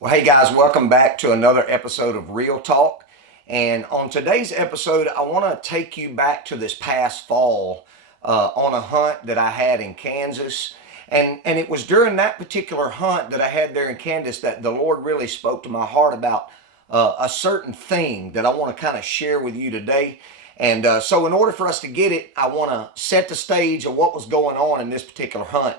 Well, hey guys, welcome back to another episode of Real Talk. And on today's episode, I want to take you back to this past fall on a hunt that I had in Kansas. And it was during that particular hunt that I had there in Kansas that the Lord really spoke to my heart about a certain thing that I want to kind of share with you today. And so in order for us to get it, I want to set the stage of what was going on in this particular hunt.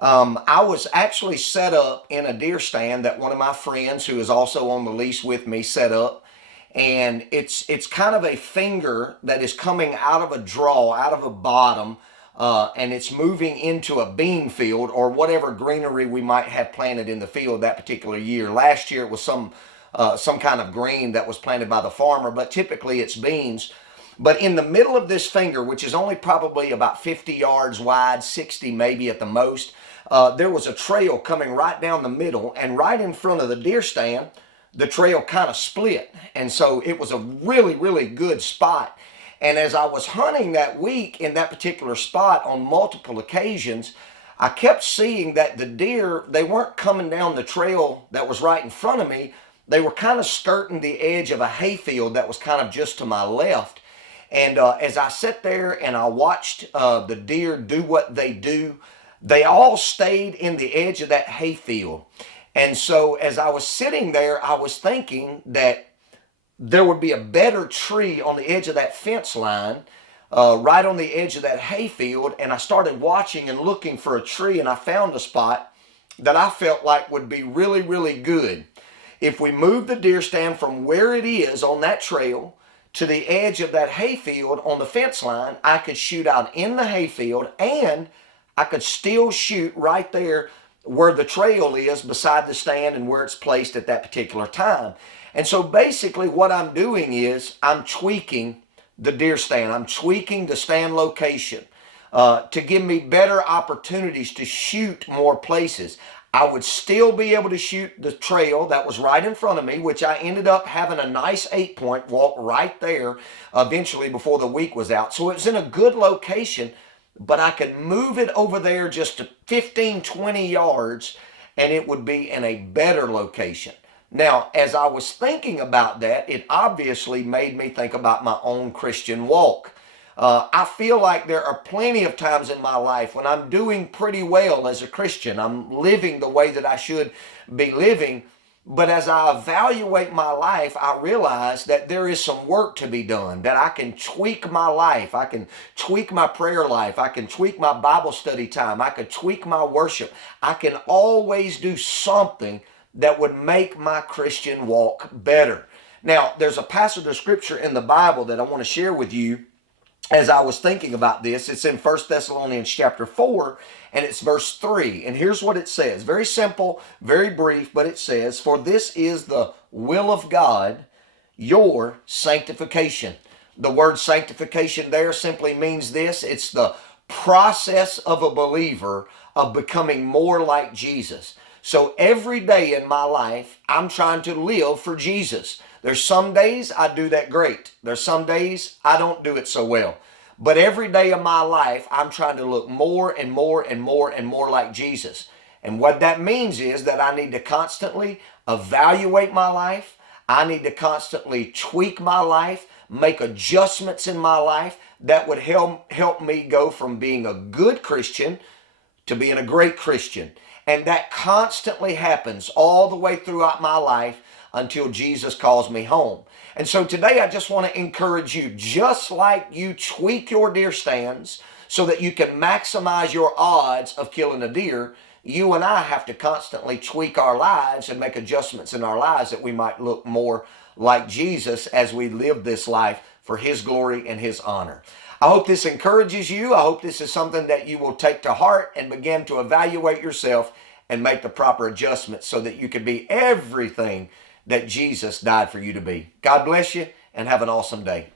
I was actually set up in a deer stand that one of my friends, who is also on the lease with me, set up. And it's kind of a finger that is coming out of a draw, out of a bottom, and it's moving into a bean field or whatever greenery we might have planted in the field that particular year. Last year it was some kind of green that was planted by the farmer, but typically it's beans. But in the middle of this finger, which is only probably about 50 yards wide, 60 maybe at the most, there was a trail coming right down the middle, and right in front of the deer stand, the trail kind of split. And so it was a really, really good spot. And as I was hunting that week in that particular spot on multiple occasions, I kept seeing that the deer, they weren't coming down the trail that was right in front of me. They were kind of skirting the edge of a hayfield that was kind of just to my left. And as I sat there and I watched the deer do what they do, they all stayed in the edge of that hayfield. And so as I was sitting there, I was thinking that there would be a better tree on the edge of that fence line, right on the edge of that hayfield. And I started watching and looking for a tree, and I found a spot that I felt like would be really, really good. If we move the deer stand from where it is on that trail to the edge of that hayfield on the fence line, I could shoot out in the hayfield, and I could still shoot right there where the trail is beside the stand and where it's placed at that particular time. And so basically what I'm doing is I'm tweaking the deer stand. I'm tweaking the stand location to give me better opportunities to shoot more places. I would still be able to shoot the trail that was right in front of me, which I ended up having a nice 8-point walk right there eventually before the week was out. So it was in a good location, but I could move it over there just 15, 20 yards, and it would be in a better location. Now, as I was thinking about that, it obviously made me think about my own Christian walk. I feel like there are plenty of times in my life when I'm doing pretty well as a Christian. I'm living the way that I should be living. But as I evaluate my life, I realize that there is some work to be done, that I can tweak my life. I can tweak my prayer life. I can tweak my Bible study time. I can tweak my worship. I can always do something that would make my Christian walk better. Now, there's a passage of scripture in the Bible that I want to share with you as I was thinking about this. It's in 1 Thessalonians chapter 4, and it's verse 3. And here's what it says. Very simple, very brief, but it says, "For this is the will of God, your sanctification." The word sanctification there simply means this. It's the process of a believer of becoming more like Jesus. So every day in my life, I'm trying to live for Jesus. There's some days I do that great. There's some days I don't do it so well. But every day of my life, I'm trying to look more and more and more and more like Jesus. And what that means is that I need to constantly evaluate my life. I need to constantly tweak my life, make adjustments in my life that would help me go from being a good Christian to being a great Christian. And that constantly happens all the way throughout my life until Jesus calls me home. And so today I just want to encourage you, just like you tweak your deer stands so that you can maximize your odds of killing a deer, you and I have to constantly tweak our lives and make adjustments in our lives that we might look more like Jesus as we live this life for His glory and His honor. I hope this encourages you. I hope this is something that you will take to heart and begin to evaluate yourself and make the proper adjustments so that you can be everything that Jesus died for you to be. God bless you, and have an awesome day.